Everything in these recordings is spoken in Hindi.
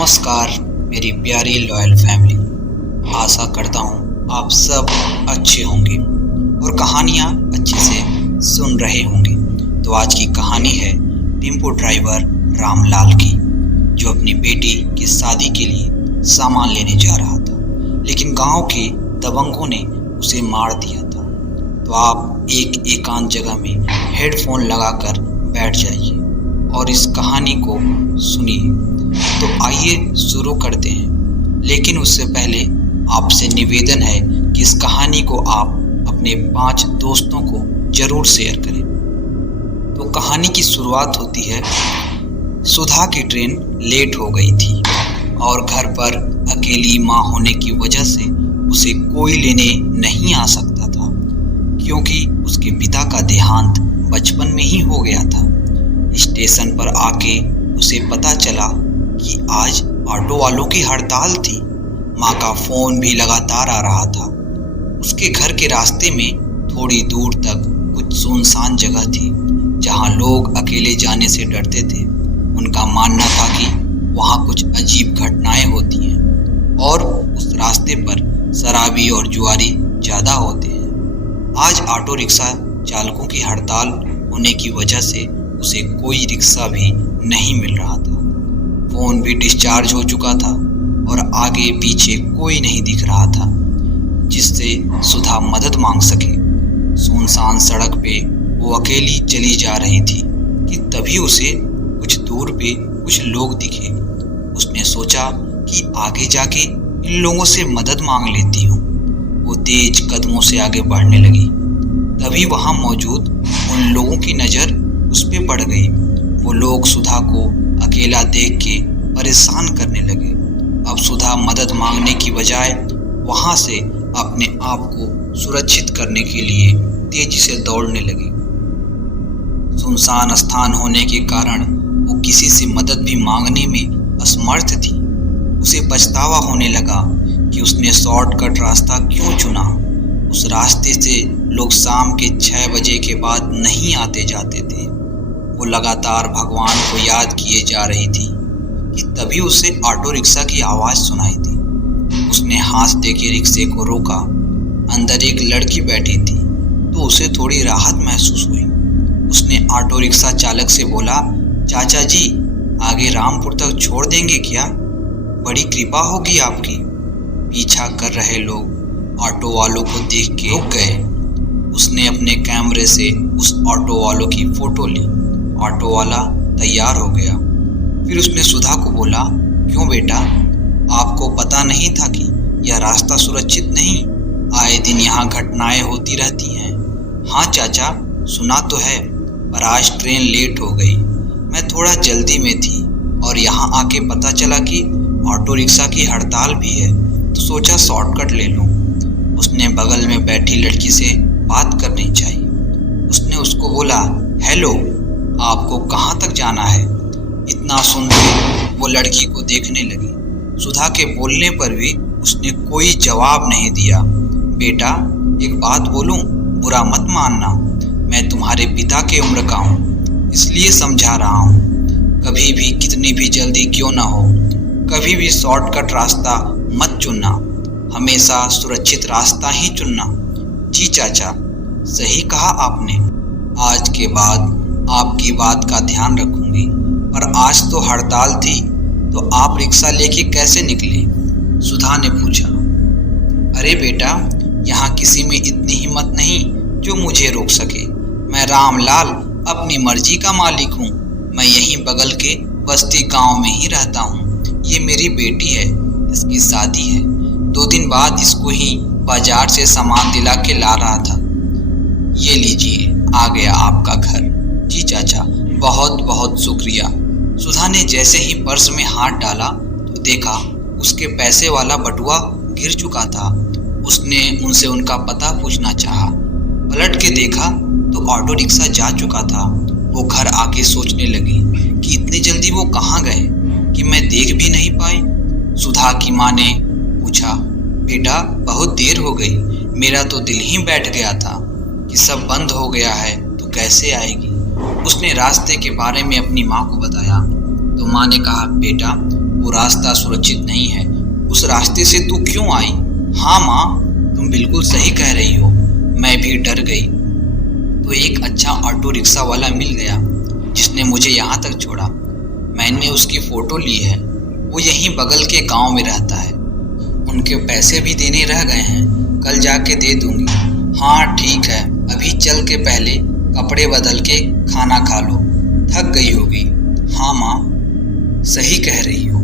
नमस्कार मेरी प्यारी लॉयल फैमिली। आशा करता हूँ आप सब अच्छे होंगे और कहानियाँ अच्छे से सुन रहे होंगे। तो आज की कहानी है टेम्पो ड्राइवर रामलाल की, जो अपनी बेटी की शादी के लिए सामान लेने जा रहा था, लेकिन गांव के दबंगों ने उसे मार दिया था। तो आप एक एकांत जगह में हेडफोन लगाकर बैठ जाइए और इस कहानी को सुनिए। तो आइए शुरू करते हैं, लेकिन उससे पहले आपसे निवेदन है कि इस कहानी को आप अपने 5 दोस्तों को जरूर शेयर करें। तो कहानी की शुरुआत होती है। सुधा की ट्रेन लेट हो गई थी और घर पर अकेली माँ होने की वजह से उसे कोई लेने नहीं आ सकता था, क्योंकि उसके पिता का देहांत बचपन में ही हो गया था। स्टेशन पर आके उसे पता चला कि आज ऑटो वालों की हड़ताल थी। माँ का फोन भी लगातार आ रहा था। उसके घर के रास्ते में थोड़ी दूर तक कुछ सुनसान जगह थी, जहाँ लोग अकेले जाने से डरते थे। उनका मानना था कि वहाँ कुछ अजीब घटनाएं होती हैं और उस रास्ते पर शराबी और जुआरी ज़्यादा होते हैं। आज ऑटो रिक्शा चालकों की हड़ताल होने की वजह से उसे कोई रिक्शा भी नहीं मिल रहा था। फोन भी डिस्चार्ज हो चुका था और आगे पीछे कोई नहीं दिख रहा था जिससे सुधा मदद मांग सके। सुनसान सड़क पे वो अकेली चली जा रही थी कि तभी उसे कुछ दूर पे कुछ लोग दिखे। उसने सोचा कि आगे जाके इन लोगों से मदद मांग लेती हूँ। वो तेज कदमों से आगे बढ़ने लगी। तभी वहाँ मौजूद उन लोगों की नज़र उस पे पड़ गई। वो लोग सुधा को अकेला देख के परेशान करने लगे। अब सुधा मदद मांगने की बजाय वहां से अपने आप को सुरक्षित करने के लिए तेजी से दौड़ने लगी। सुनसान स्थान होने के कारण वो किसी से मदद भी मांगने में असमर्थ थी। उसे पछतावा होने लगा कि उसने शॉर्टकट रास्ता क्यों चुना। उस रास्ते से लोग शाम के 6 बजे के बाद नहीं आते जाते थे। वो लगातार भगवान को याद किए जा रही थी कि तभी उसे ऑटो रिक्शा की आवाज़ सुनाई दी। उसने हाथ देके रिक्शे को रोका। अंदर एक लड़की बैठी थी, तो उसे थोड़ी राहत महसूस हुई। उसने ऑटो रिक्शा चालक से बोला, चाचा जी आगे रामपुर तक छोड़ देंगे क्या? बड़ी कृपा होगी आपकी। पीछा कर रहे लोग ऑटो वालों को देख के रुक गए। उसने अपने कैमरे से उस ऑटो वालों की फ़ोटो ली। ऑटो वाला तैयार हो गया। फिर उसने सुधा को बोला, क्यों बेटा, आपको पता नहीं था कि यह रास्ता सुरक्षित नहीं? आए दिन यहाँ घटनाएं होती रहती हैं। हाँ चाचा, सुना तो है, पर आज ट्रेन लेट हो गई। मैं थोड़ा जल्दी में थी और यहाँ आके पता चला कि ऑटो रिक्शा की हड़ताल भी है, तो सोचा शॉर्टकट ले लूँ। उसने बगल में बैठी लड़की से बात करनी चाहिए। उसने उसको बोला, हेलो, आपको कहाँ तक जाना है? इतना सुनकर वो लड़की को देखने लगी। सुधा के बोलने पर भी उसने कोई जवाब नहीं दिया। बेटा, एक बात बोलूं, बुरा मत मानना। मैं तुम्हारे पिता के उम्र का हूँ, इसलिए समझा रहा हूँ। कभी भी कितनी भी जल्दी क्यों ना हो, कभी भी शॉर्टकट रास्ता मत चुनना। हमेशा सुरक्षित रास्ता ही चुनना। जी चाचा, सही कहा आपने। आज के बाद आपकी बात का ध्यान रखूंगी। पर आज तो हड़ताल थी, तो आप रिक्शा लेके कैसे निकले? सुधा ने पूछा। अरे बेटा, यहाँ किसी में इतनी हिम्मत नहीं जो मुझे रोक सके। मैं रामलाल अपनी मर्जी का मालिक हूँ। मैं यहीं बगल के बस्ती गांव में ही रहता हूँ। ये मेरी बेटी है, इसकी शादी है। 2 दिन बाद इसको ही बाजार से सामान दिला के ला रहा था। ये लीजिए, आ गया आपका घर। जी चाचा, बहुत बहुत शुक्रिया। सुधा ने जैसे ही पर्स में हाथ डाला तो देखा उसके पैसे वाला बटुआ गिर चुका था। उसने उनसे उनका पता पूछना चाहा। पलट के देखा तो ऑटो रिक्शा जा चुका था। वो घर आके सोचने लगी कि इतनी जल्दी वो कहाँ गए कि मैं देख भी नहीं पाई। सुधा की माँ ने पूछा, बेटा बहुत देर हो गई, मेरा तो दिल ही बैठ गया था कि सब बंद हो गया है तो कैसे आएगी। उसने रास्ते के बारे में अपनी माँ को बताया तो माँ ने कहा, बेटा वो रास्ता सुरक्षित नहीं है। उस रास्ते से तू क्यों आई? हाँ माँ, तुम बिल्कुल सही कह रही हो। मैं भी डर गई। तो एक अच्छा ऑटो रिक्शा वाला मिल गया जिसने मुझे यहाँ तक छोड़ा। मैंने उसकी फ़ोटो ली है। वो यहीं बगल के गांव में रहता है। उनके पैसे भी देने रह गए हैं, कल जाके दे दूंगी। हाँ ठीक है, अभी चल के पहले कपड़े बदल के खाना खा लो, थक गई होगी। हाँ माँ, सही कह रही हो,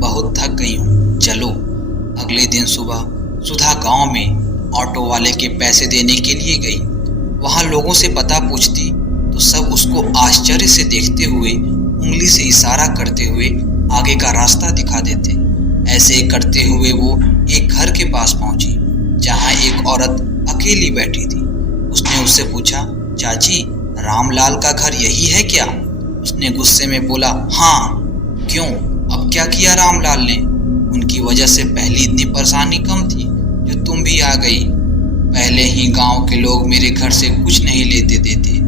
बहुत थक गई हूँ, चलो। अगले दिन सुबह सुधा गांव में ऑटो वाले के पैसे देने के लिए गई। वहाँ लोगों से पता पूछती तो सब उसको आश्चर्य से देखते हुए उंगली से इशारा करते हुए आगे का रास्ता दिखा देते। ऐसे करते हुए वो एक घर के पास पहुंची जहाँ एक औरत अकेली बैठी थी। उसने उससे पूछा, चाची, रामलाल का घर यही है क्या? उसने गुस्से में बोला, हाँ। क्यों, अब क्या किया रामलाल ने? उनकी वजह से पहली इतनी परेशानी कम थी जो तुम भी आ गई। पहले ही गांव के लोग मेरे घर से कुछ नहीं लेते देते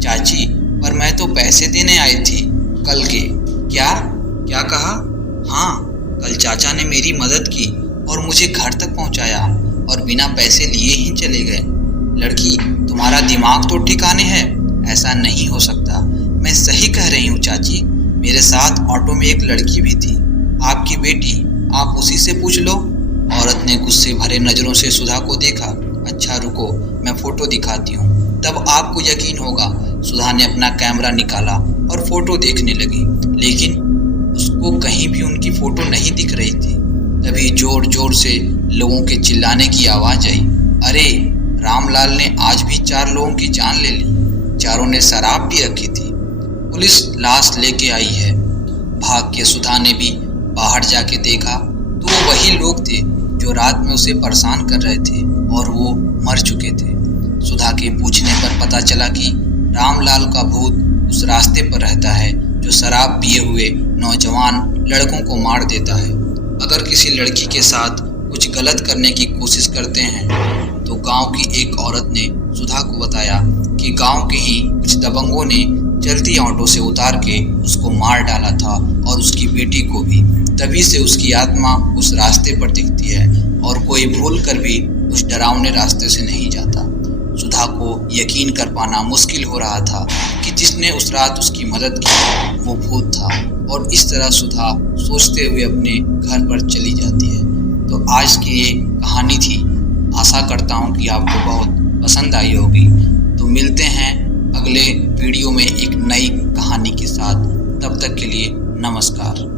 चाची, पर मैं तो पैसे देने आई थी कल के। क्या कहा? हाँ, कल चाचा ने मेरी मदद की और मुझे घर तक पहुंचाया और बिना पैसे लिए ही चले गए। लड़की, तुम्हारा दिमाग तो ठिकाने है, ऐसा नहीं हो सकता। मैं सही कह रही हूँ चाची, मेरे साथ ऑटो में एक लड़की भी थी, आपकी बेटी, आप उसी से पूछ लो। औरत ने गुस्से भरे नज़रों से सुधा को देखा। अच्छा रुको, मैं फ़ोटो दिखाती हूँ, तब आपको यकीन होगा। सुधा ने अपना कैमरा निकाला और फ़ोटो देखने लगी, लेकिन उसको कहीं भी उनकी फ़ोटो नहीं दिख रही थी। तभी जोर जोर से लोगों के चिल्लाने की आवाज़ आई, अरे रामलाल ने आज भी 4 लोगों की जान ले ली, चारों ने शराब भी रखी थी, पुलिस लाश लेके आई है। भाग के सुधा ने भी बाहर जाके देखा तो वो वही लोग थे जो रात में उसे परेशान कर रहे थे और वो मर चुके थे। सुधा के पूछने पर पता चला कि रामलाल का भूत उस रास्ते पर रहता है जो शराब पिए हुए नौजवान लड़कों को मार देता है। अगर किसी लड़की के साथ कुछ गलत करने की कोशिश करते हैं तो गांव की एक औरत ने सुधा को बताया कि गांव के ही कुछ दबंगों ने चलती ऑटो से उतार के उसको मार डाला था और उसकी बेटी को भी। तभी से उसकी आत्मा उस रास्ते पर दिखती है और कोई भूल कर भी उस डरावने रास्ते से नहीं जाता। सुधा को यकीन कर पाना मुश्किल हो रहा था कि जिसने उस रात उसकी मदद की वो भूत था, और इस तरह सुधा सोचते हुए अपने घर पर चली जाती है। तो आज की ये कहानी थी। आशा करता हूँ कि आपको बहुत पसंद आई होगी। तो मिलते हैं अगले वीडियो में एक नई कहानी के साथ। तब तक के लिए नमस्कार।